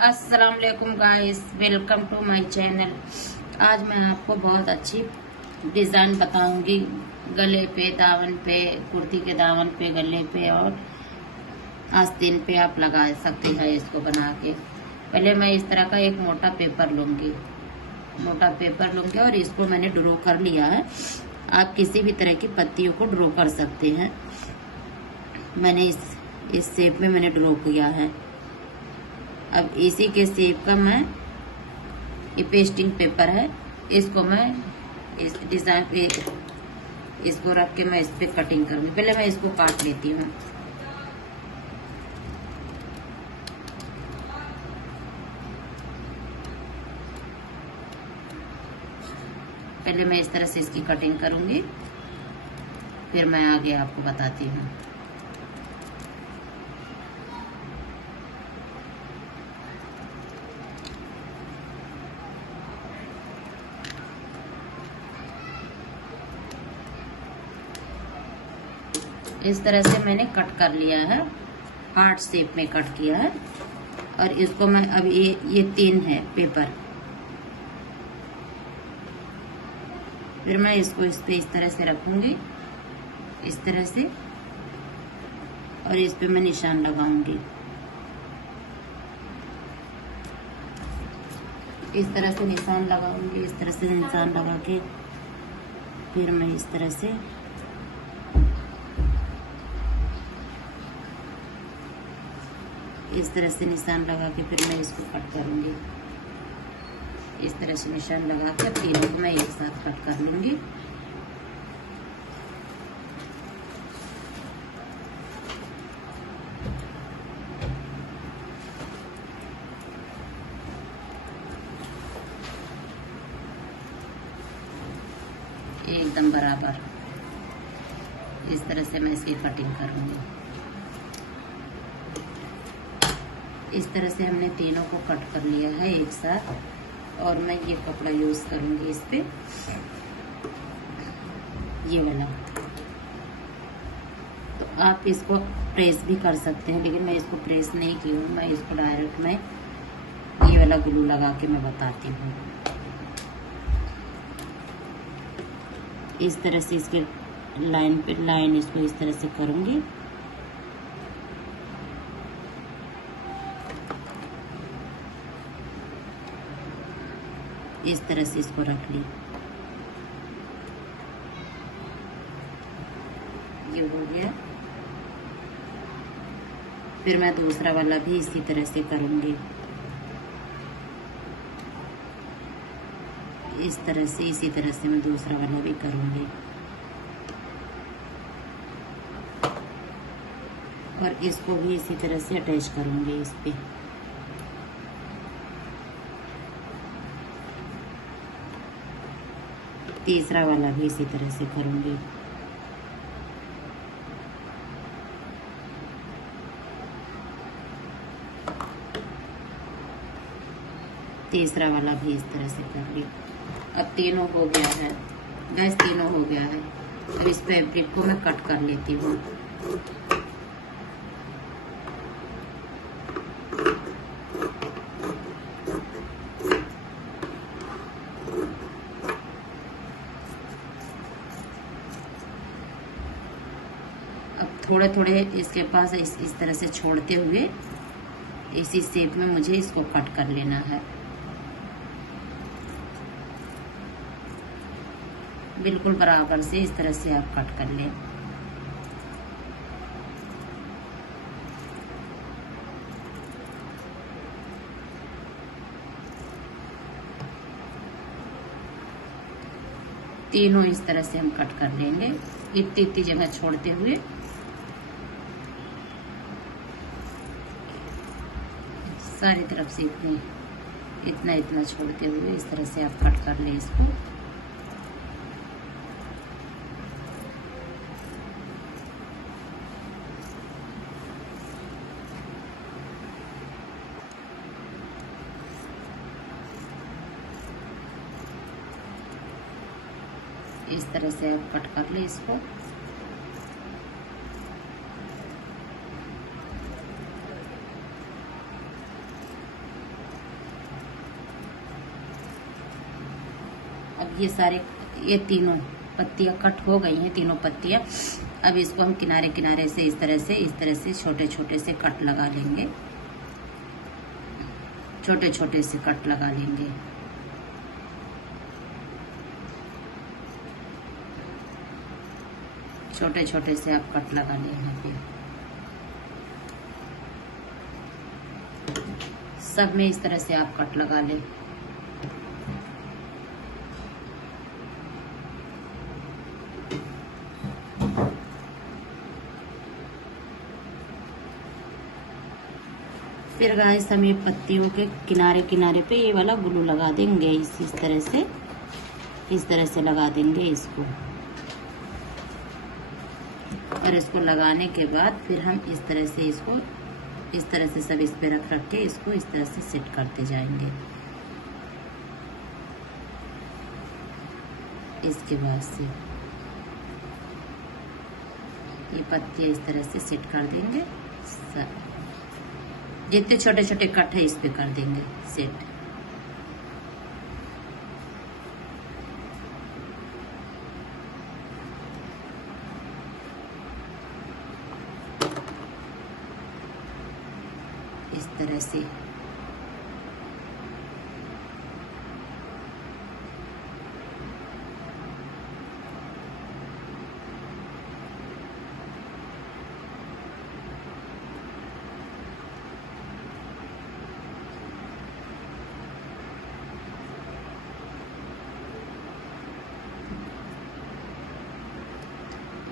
अस्सलाम वालेकुम guys, welcome to my channel. आज मैं आपको बहुत अच्छी डिज़ाइन बताऊंगी। गले पे, दामन पे, कुर्ती के दामन पे, गले पे और आस्तीन पे आप लगा सकते हैं इसको बना के। पहले मैं इस तरह का एक मोटा पेपर लूंगी और इसको मैंने ड्रॉ कर लिया है। आप किसी भी तरह की पत्तियों को ड्रॉ कर सकते हैं। मैंने इस शेप में मैंने ड्रॉ किया है। अब इसी के शेप का ये पेस्टिंग पेपर है, इसको मैं इस डिजाइन पे इसको रख के मैं इस पे कटिंग करूंगी। पहले मैं इसको काट लेती हूँ। पहले मैं इस तरह से इसकी कटिंग करूंगी, फिर मैं आगे आपको बताती हूँ। इस तरह से मैंने कट कर लिया है, हार्ट शेप में कट किया है। और इसको मैं अब ये 3 है पेपर, फिर मैं इसको इस पे इस तरह से रखूंगी, इस तरह से, और इस पे मैं निशान लगाऊंगी। इस तरह से निशान लगाऊंगी, इस तरह से निशान लगा के फिर मैं इस तरह से निशान लगा के फिर मैं इसको कट करूंगी। इस तरह से निशान लगा के तीनों को मैं एक साथ कट कर लूंगी। एकदम बराबर इस तरह से मैं इसकी कटिंग करूंगी। इस तरह से हमने तीनों को कट कर लिया है एक साथ, और मैं ये कपड़ा यूज करूंगी इस पे, ये वाला। तो आप इसको प्रेस भी कर सकते हैं, लेकिन मैं इसको प्रेस नहीं की हूँ। मैं इसको डायरेक्ट मैं ये वाला ग्लू लगा के मैं बताती हूँ। इस तरह से इसके लाइन पे लाइन इसको इस तरह से करूंगी। इस तरह से इसको रख ली, ये हो गया। फिर मैं दूसरा वाला भी इसी तरह से करूंगी, इस तरह से, इसी तरह से मैं दूसरा वाला भी करूंगी। और इसको भी इसी तरह से अटैच करूंगी इस पे। तीसरा वाला भी इसी तरह से करूंगी। तीसरा वाला भी इस तरह से कर ली। अब तीनों हो गया है गैस, तीनों हो गया है। अब इस फैब्रिक को मैं कट कर लेती हूँ। थोड़े थोड़े इसके पास इस तरह से छोड़ते हुए इसी शेप में मुझे इसको कट कर लेना है। बिल्कुल बराबर से इस तरह से आप कट कर लें। तीनों इस तरह से हम कट कर लेंगे, इतनी जगह छोड़ते हुए। सारी तरफ से इतना छोड़ते हुए इस तरह से आप कट कर लें इसको। इस तरह से आप कट कर लें इसको। अब ये तीनों पत्तियां कट हो गई हैं, तीनों पत्तियां। अब इसको हम किनारे किनारे से इस तरह से छोटे छोटे से कट लगा लेंगे, छोटे छोटे से कट लगा लेंगे। छोटे छोटे से आप कट लगा लें यहाँ पे। सब में इस तरह से आप कट लगा लें। फिर गाइस हम ये पत्तियों के किनारे किनारे पे ये वाला ग्लू लगा देंगे, इस तरह से लगा देंगे इसको। और इसको लगाने के बाद फिर हम इस तरह से इसको सब इस पे रख के इसको इस तरह से सेट करते जाएंगे। इसके बाद से ये पत्तियां इस तरह से सेट कर देंगे। जितने छोटे छोटे कट है इस पे कर देंगे सेट।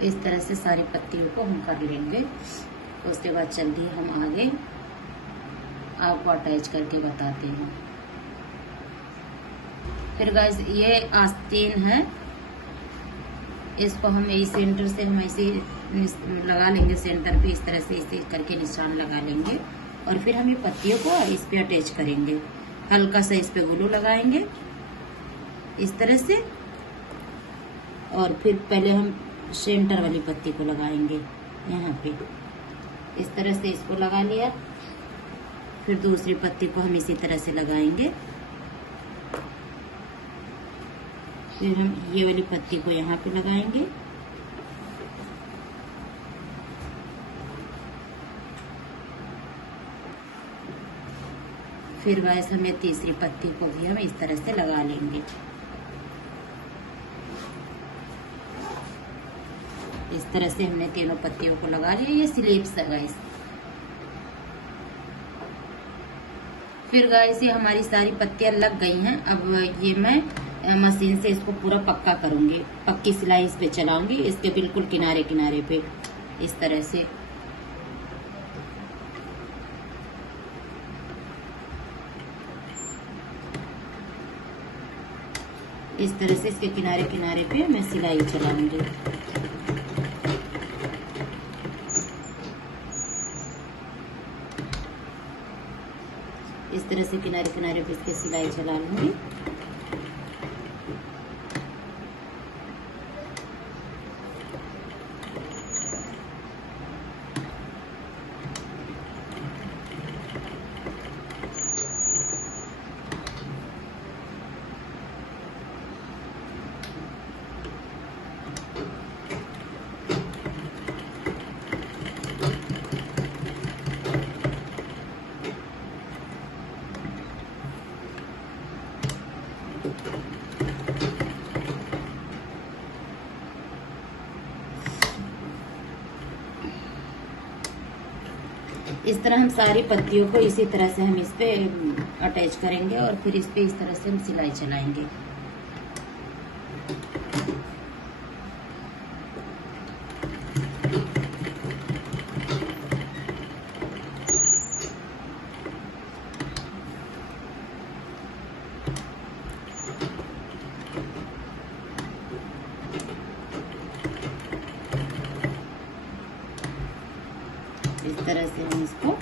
इस तरह से सारी पत्तियों को हम कर लेंगे। उसके बाद चलिए हम आगे आपको अटैच करके बताते हैं। फिर गाइस ये आस्तीन है, इसको हम इस सेंटर से हम ऐसे लगा लेंगे, सेंटर पे इस तरह से इसे करके निशान लगा लेंगे। और फिर हम ये पत्तियों को इस पे अटैच करेंगे। हल्का सा इस पे ग्लू लगाएंगे इस तरह से। और फिर पहले हम सेंटर वाली पत्ती को लगाएंगे यहाँ पे, इस तरह से इसको लगा लिया। फिर दूसरी पत्ती को हम इसी तरह से लगाएंगे। फिर हम ये वाली पत्ती को यहाँ पे लगाएंगे। फिर गाइस हम ये तीसरी पत्ती को भी हम इस तरह से लगा लेंगे। इस तरह से हमने तीनों पत्तियों को लगा लिया। ये स्लीव्स है गाइस। फिर गाइस ये हमारी सारी पत्तियां लग गई हैं। अब ये मैं मशीन से इसको पूरा पक्का करूंगी, पक्की सिलाई इस पे चलाऊंगी, इसके बिल्कुल किनारे किनारे पे इस तरह से। इस तरह से इसके किनारे किनारे पे मैं सिलाई चलाऊंगी। इस तरह से किनारे किनारे पे इसके सिलाई चला लूंगी। इस तरह हम सारी पत्तियों को इसी तरह से हम इस पे अटैच करेंगे और फिर इस पे इस तरह से हम सिलाई चलाएंगे। इस तरह से हम इसको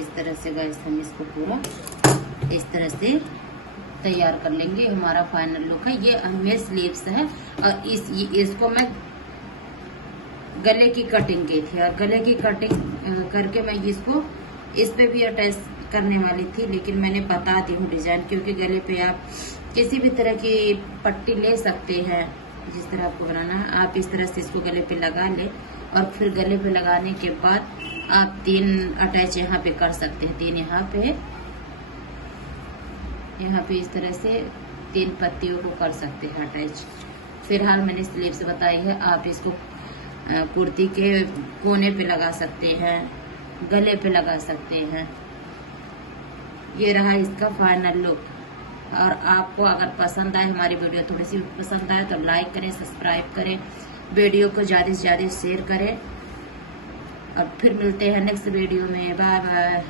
इस तरह से गाइस हम इसको पूरा इस तरह से तैयार कर लेंगे। हमारा फाइनल लुक है। ये हमें स्लीव्स है और इसको मैं गले की कटिंग की थी और गले की कटिंग करके मैं इसको इस पे भी अटैच करने वाली थी, लेकिन मैंने बता दी हूँ डिजाइन, क्योंकि गले पे आप किसी भी तरह की पट्टी ले सकते हैं। जिस तरह आपको बनाना है आप इस तरह से इसको गले पे लगा ले और फिर गले पे लगाने के बाद आप 3 अटैच यहाँ पे कर सकते हैं। 3 यहाँ पे इस तरह से 3 पत्तियों को कर सकते हैं अटैच। फिलहाल मैंने स्लीव्स बताई है, आप इसको कुर्ती के कोने पे लगा सकते हैं, गले पे लगा सकते हैं। ये रहा इसका फाइनल लुक। और आपको अगर पसंद आए, हमारी वीडियो थोड़ी सी पसंद आए तो लाइक करें, सब्सक्राइब करें, वीडियो को ज़्यादा से ज़्यादा शेयर करें और फिर मिलते हैं नेक्स्ट वीडियो में। Bye bye.